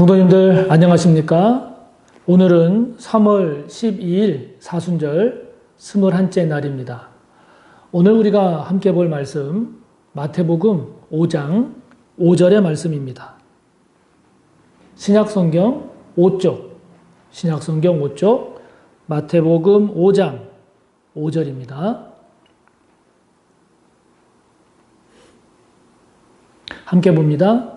성도님들 안녕하십니까? 오늘은 3월 12일 사순절 21째 날입니다. 오늘 우리가 함께 볼 말씀 마태복음 5장 5절의 말씀입니다. 신약성경 5쪽 마태복음 5장 5절입니다. 함께 봅니다.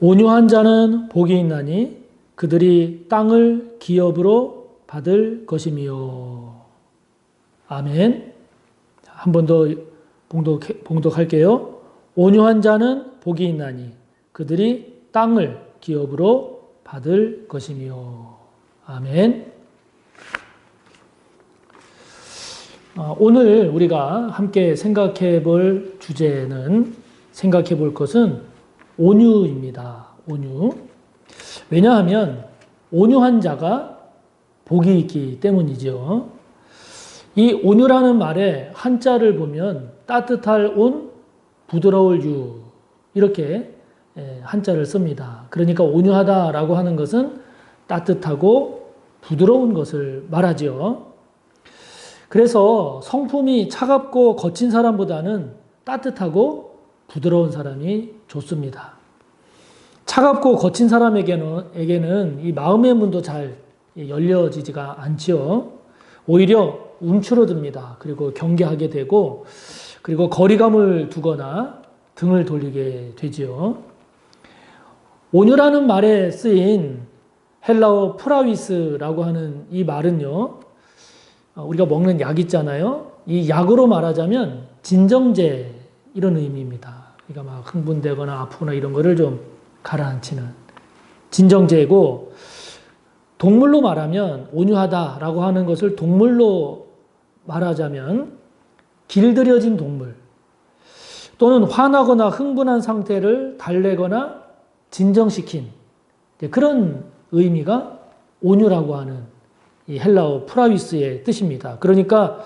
온유한 자는 복이 있나니 그들이 땅을 기업으로 받을 것이며. 아멘. 한 번 더 봉독할게요. 온유한 자는 복이 있나니 그들이 땅을 기업으로 받을 것이며. 아멘. 오늘 우리가 함께 생각해 볼 주제는, 생각해 볼 것은 온유입니다. 온유. 왜냐하면 온유한 자가 복이 있기 때문이죠. 이 온유라는 말에 한자를 보면 따뜻할 온, 부드러울 유, 이렇게 한자를 씁니다. 그러니까 온유하다라고 하는 것은 따뜻하고 부드러운 것을 말하죠. 그래서 성품이 차갑고 거친 사람보다는 따뜻하고 부드러운 사람이 좋습니다. 차갑고 거친 사람에게는 이 마음의 문도 잘 열려지지가 않지요. 오히려 움츠러듭니다. 그리고 경계하게 되고, 그리고 거리감을 두거나 등을 돌리게 되지요. 온유라는 말에 쓰인 헬라어 프라위스라고 하는 이 말은요, 우리가 먹는 약 있잖아요. 이 약으로 말하자면 진정제, 이런 의미입니다. 그러니까 막 흥분되거나 아프거나 이런 거를 좀 가라앉히는 진정제고, 동물로 말하면 온유하다라고 하는 것을 동물로 말하자면 길들여진 동물, 또는 화나거나 흥분한 상태를 달래거나 진정시킨 그런 의미가 온유라고 하는 이 헬라어 프라위스의 뜻입니다. 그러니까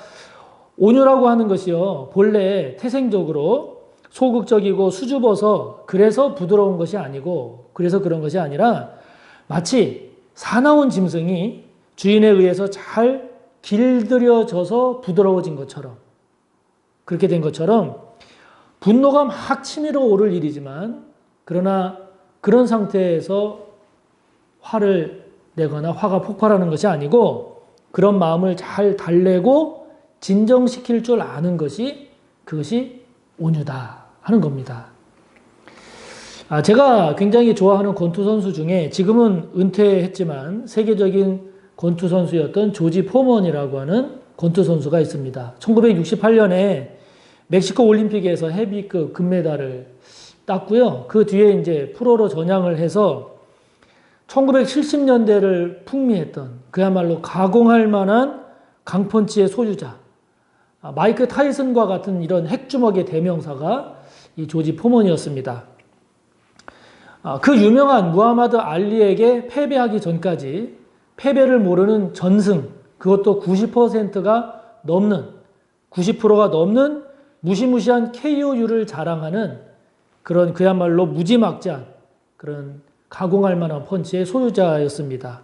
온유라고 하는 것이요, 본래 태생적으로 소극적이고 수줍어서 그래서 부드러운 것이 아니고, 그래서 그런 것이 아니라 마치 사나운 짐승이 주인에 의해서 잘 길들여져서 부드러워진 것처럼, 그렇게 된 것처럼 분노가 막 치밀어 오를 일이지만, 그러나 그런 상태에서 화를 내거나 화가 폭발하는 것이 아니고, 그런 마음을 잘 달래고 진정시킬 줄 아는 것이, 그것이 온유다 하는 겁니다. 제가 굉장히 좋아하는 권투 선수 중에 지금은 은퇴했지만 세계적인 권투 선수였던 조지 포먼이라고 하는 권투 선수가 있습니다. 1968년에 멕시코 올림픽에서 헤비급 금메달을 땄고요. 그 뒤에 이제 프로로 전향을 해서 1970년대를 풍미했던, 그야말로 가공할 만한 강펀치의 소유자, 마이크 타이슨과 같은 이런 핵주먹의 대명사가 이 조지 포먼이었습니다. 그 유명한 무하마드 알리에게 패배하기 전까지 패배를 모르는 전승, 그것도 90%가 넘는, 90%가 넘는 무시무시한 KO율을 자랑하는 그런 그야말로 무지막지한 그런 가공할 만한 펀치의 소유자였습니다.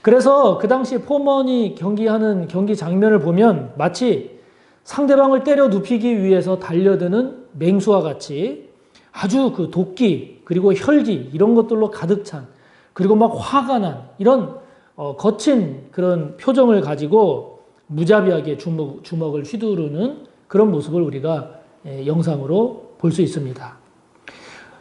그래서 그 당시 포먼이 경기하는 경기 장면을 보면 마치 상대방을 때려 눕히기 위해서 달려드는 맹수와 같이 아주 그 도끼, 그리고 혈기, 이런 것들로 가득 찬, 그리고 막 화가 난 이런 거친 그런 표정을 가지고 무자비하게 주먹을 휘두르는 그런 모습을 우리가 영상으로 볼 수 있습니다.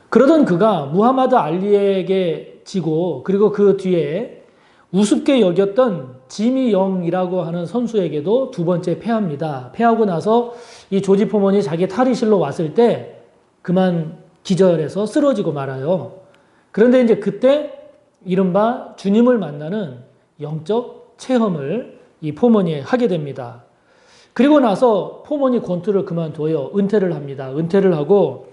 그러던 그가 무하마드 알리에게 지고, 그리고 그 뒤에 우습게 여겼던 지미 영이라고 하는 선수에게도 두 번째 패합니다. 패하고 나서 이 조지 포먼이 자기 탈의실로 왔을 때 그만 기절해서 쓰러지고 말아요. 그런데 이제 그때 이른바 주님을 만나는 영적 체험을 이 포먼이 하게 됩니다. 그리고 나서 포먼이 권투를 그만둬요. 은퇴를 합니다. 은퇴를 하고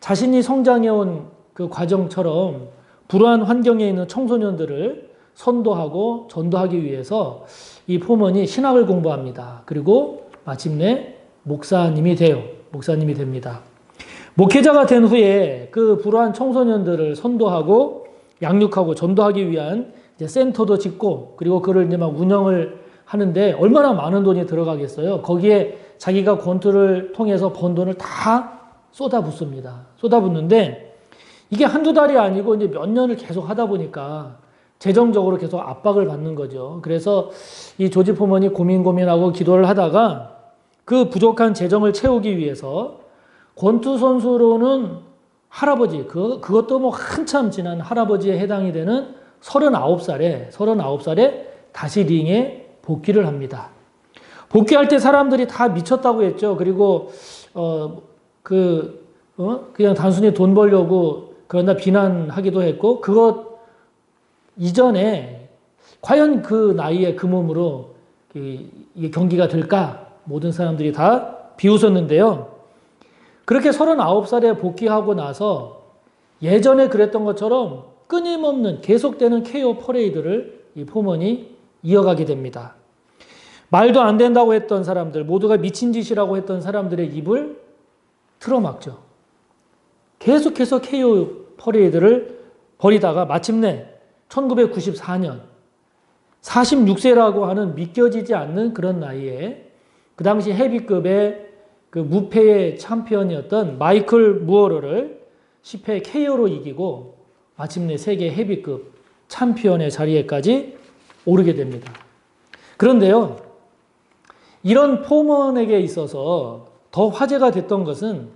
자신이 성장해온 그 과정처럼 불우한 환경에 있는 청소년들을 선도하고 전도하기 위해서 이 포먼이 신학을 공부합니다. 그리고 마침내 목사님이 됩니다. 목회자가 된 후에 그 불우한 청소년들을 선도하고 양육하고 전도하기 위한 이제 센터도 짓고 그리고 그를 이제 막 운영을 하는데 얼마나 많은 돈이 들어가겠어요. 거기에 자기가 권투를 통해서 번 돈을 다 쏟아붓습니다. 쏟아붓는데 이게 한두 달이 아니고 이제 몇 년을 계속 하다 보니까 재정적으로 계속 압박을 받는 거죠. 그래서 이 조지 포먼이 고민하고 기도를 하다가 그 부족한 재정을 채우기 위해서 권투 선수로는 할아버지, 그것도 뭐 한참 지난 할아버지에 해당이 되는 39살에 다시 링에 복귀를 합니다. 복귀할 때 사람들이 다 미쳤다고 했죠. 그리고, 그냥 단순히 돈 벌려고 그러나 비난하기도 했고, 그것 이전에 과연 그 나이에 그 몸으로 이게 경기가 될까? 모든 사람들이 다 비웃었는데요. 그렇게 39살에 복귀하고 나서 예전에 그랬던 것처럼 끊임없는 계속되는 KO 퍼레이드를 이 포먼이 이어가게 됩니다. 말도 안 된다고 했던 사람들, 모두가 미친 짓이라고 했던 사람들의 입을 틀어막죠. 계속해서 KO 퍼레이드를 벌이다가 마침내 1994년 46세라고 하는 믿겨지지 않는 그런 나이에 그 당시 헤비급의 그 무패의 챔피언이었던 마이클 무어러를 10회 KO로 이기고 마침내 세계 헤비급 챔피언의 자리에까지 오르게 됩니다. 그런데요, 이런 포먼에게 있어서 더 화제가 됐던 것은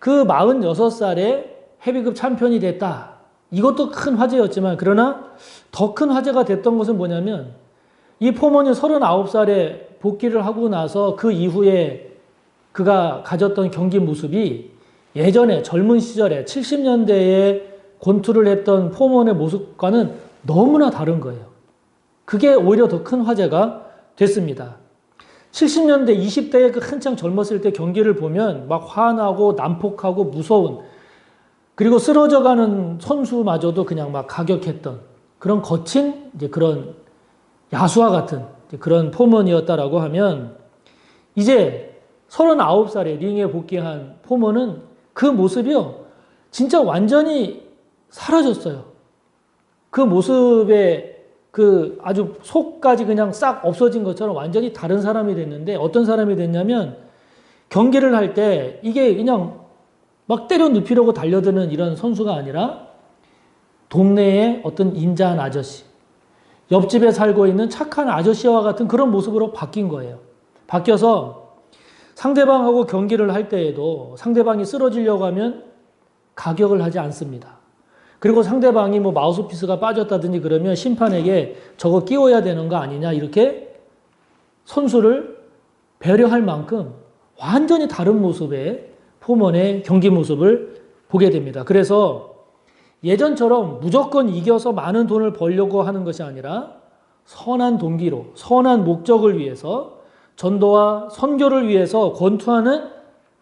그 46살에 헤비급 챔피언이 됐다. 이것도 큰 화제였지만 그러나 더 큰 화제가 됐던 것은 뭐냐면 이 포먼이 39살에 복귀를 하고 나서 그 이후에 그가 가졌던 경기 모습이 예전에 젊은 시절에 70년대에 권투를 했던 포먼의 모습과는 너무나 다른 거예요. 그게 오히려 더 큰 화제가 됐습니다. 70년대 20대에 그 한창 젊었을 때 경기를 보면 막 화나고 난폭하고 무서운 그리고 쓰러져가는 선수마저도 그냥 막 가격했던 그런 거친 이제 그런 야수와 같은 그런 포먼이었다라고 하면 이제 39살에 링에 복귀한 포먼은 그 모습이요. 진짜 완전히 사라졌어요. 그 모습에 그 아주 속까지 그냥 싹 없어진 것처럼 완전히 다른 사람이 됐는데 어떤 사람이 됐냐면 경기를 할 때 이게 그냥 막 때려 눕히려고 달려드는 이런 선수가 아니라 동네의 어떤 인자한 아저씨, 옆집에 살고 있는 착한 아저씨와 같은 그런 모습으로 바뀐 거예요. 바뀌어서 상대방하고 경기를 할 때에도 상대방이 쓰러지려고 하면 가격을 하지 않습니다. 그리고 상대방이 뭐 마우스피스가 빠졌다든지 그러면 심판에게 저거 끼워야 되는 거 아니냐 이렇게 선수를 배려할 만큼 완전히 다른 모습의 포먼의 경기 모습을 보게 됩니다. 그래서 예전처럼 무조건 이겨서 많은 돈을 벌려고 하는 것이 아니라 선한 동기로 선한 목적을 위해서 전도와 선교를 위해서 권투하는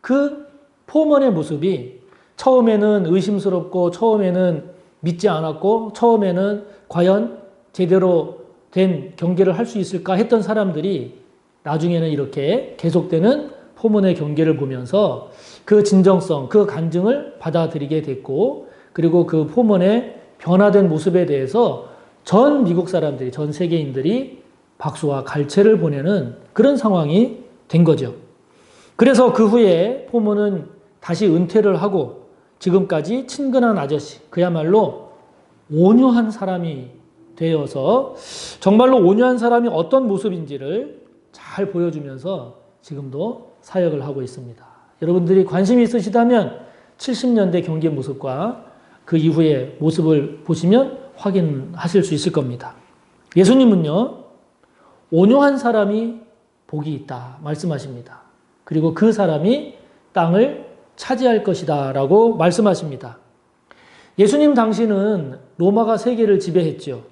그 포먼의 모습이 처음에는 의심스럽고 처음에는 믿지 않았고 처음에는 과연 제대로 된 경기를 할 수 있을까 했던 사람들이 나중에는 이렇게 계속되는 포먼의 경기를 보면서 그 진정성, 그 간증을 받아들이게 됐고 그리고 그 포먼의 변화된 모습에 대해서 전 미국 사람들이, 전 세계인들이 박수와 갈채를 보내는 그런 상황이 된 거죠. 그래서 그 후에 포먼은 다시 은퇴를 하고 지금까지 친근한 아저씨, 그야말로 온유한 사람이 되어서 정말로 온유한 사람이 어떤 모습인지를 잘 보여주면서 지금도 사역을 하고 있습니다. 여러분들이 관심이 있으시다면 70년대 경기 모습과 그 이후의 모습을 보시면 확인하실 수 있을 겁니다. 예수님은요, 온유한 사람이 복이 있다 말씀하십니다. 그리고 그 사람이 땅을 차지할 것이다 라고 말씀하십니다. 예수님 당시는 로마가 세계를 지배했죠.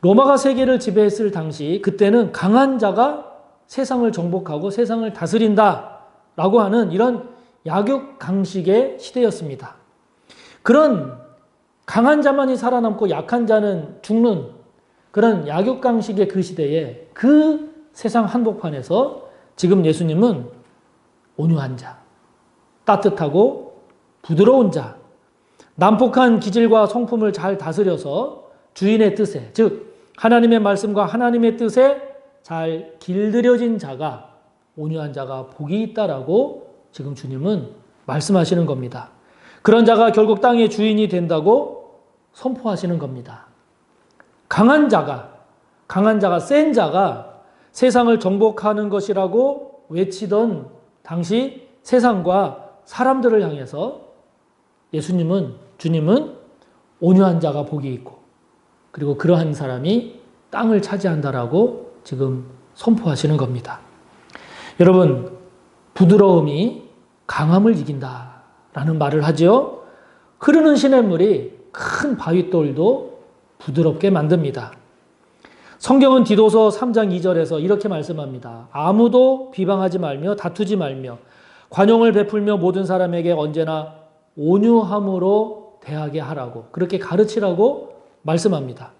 로마가 세계를 지배했을 당시 그때는 강한 자가 세상을 정복하고 세상을 다스린다 라고 하는 이런 약육강식의 시대였습니다. 그런 강한 자만이 살아남고 약한 자는 죽는 그런 약육강식의 그 시대에 그 세상 한복판에서 지금 예수님은 온유한 자, 따뜻하고 부드러운 자, 난폭한 기질과 성품을 잘 다스려서 주인의 뜻에, 즉 하나님의 말씀과 하나님의 뜻에 잘 길들여진 자가, 온유한 자가 복이 있다라고 지금 주님은 말씀하시는 겁니다. 그런 자가 결국 땅의 주인이 된다고 선포하시는 겁니다. 강한 자가, 센 자가 세상을 정복하는 것이라고 외치던 당시 세상과 사람들을 향해서 주님은 온유한 자가 복이 있고, 그리고 그러한 사람이 땅을 차지한다라고 지금 선포하시는 겁니다. 여러분, 부드러움이 강함을 이긴다라는 말을 하지요. 흐르는 시냇물이 큰 바윗돌도 부드럽게 만듭니다. 성경은 디도서 3장 2절에서 이렇게 말씀합니다. 아무도 비방하지 말며 다투지 말며 관용을 베풀며 모든 사람에게 언제나 온유함으로 대하게 하라고, 그렇게 가르치라고 말씀합니다.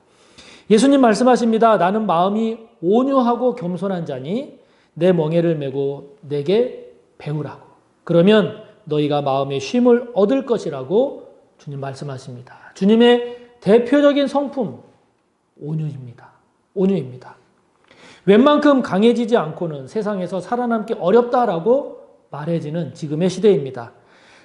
예수님 말씀하십니다. 나는 마음이 온유하고 겸손한 자니 내 멍에를 메고 내게 배우라고. 그러면 너희가 마음의 쉼을 얻을 것이라고 주님 말씀하십니다. 주님의 대표적인 성품, 온유입니다. 웬만큼 강해지지 않고는 세상에서 살아남기 어렵다라고 말해지는 지금의 시대입니다.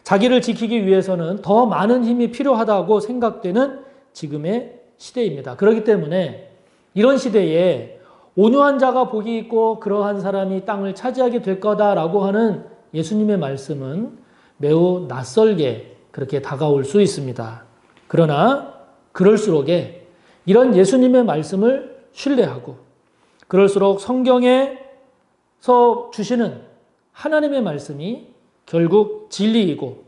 자기를 지키기 위해서는 더 많은 힘이 필요하다고 생각되는 지금의 시대입니다. 그렇기 때문에 이런 시대에 온유한 자가 복이 있고 그러한 사람이 땅을 차지하게 될 거다라고 하는 예수님의 말씀은 매우 낯설게 그렇게 다가올 수 있습니다. 그러나 그럴수록에 이런 예수님의 말씀을 신뢰하고, 그럴수록 성경에서 주시는 하나님의 말씀이 결국 진리이고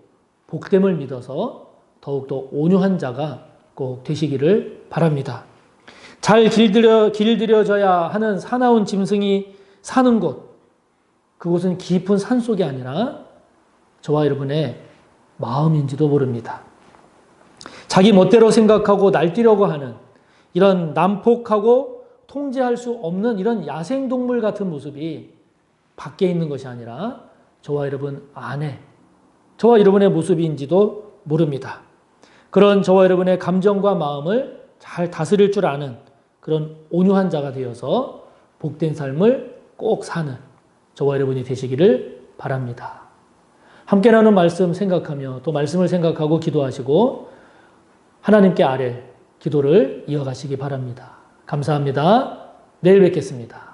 복됨을 믿어서 더욱더 온유한 자가 꼭 되시기를 바랍니다. 잘 길들여져야 하는 사나운 짐승이 사는 곳, 그곳은 깊은 산속이 아니라 저와 여러분의 마음인지도 모릅니다. 자기 멋대로 생각하고 날뛰려고 하는 이런 난폭하고 통제할 수 없는 이런 야생동물 같은 모습이 밖에 있는 것이 아니라 저와 여러분 안에, 저와 여러분의 모습인지도 모릅니다. 그런 저와 여러분의 감정과 마음을 잘 다스릴 줄 아는 그런 온유한 자가 되어서 복된 삶을 꼭 사는 저와 여러분이 되시기를 바랍니다. 함께 나눈 말씀 생각하며 또 말씀을 생각하고 기도하시고 하나님께 아뢰 기도를 이어가시기 바랍니다. 감사합니다. 내일 뵙겠습니다.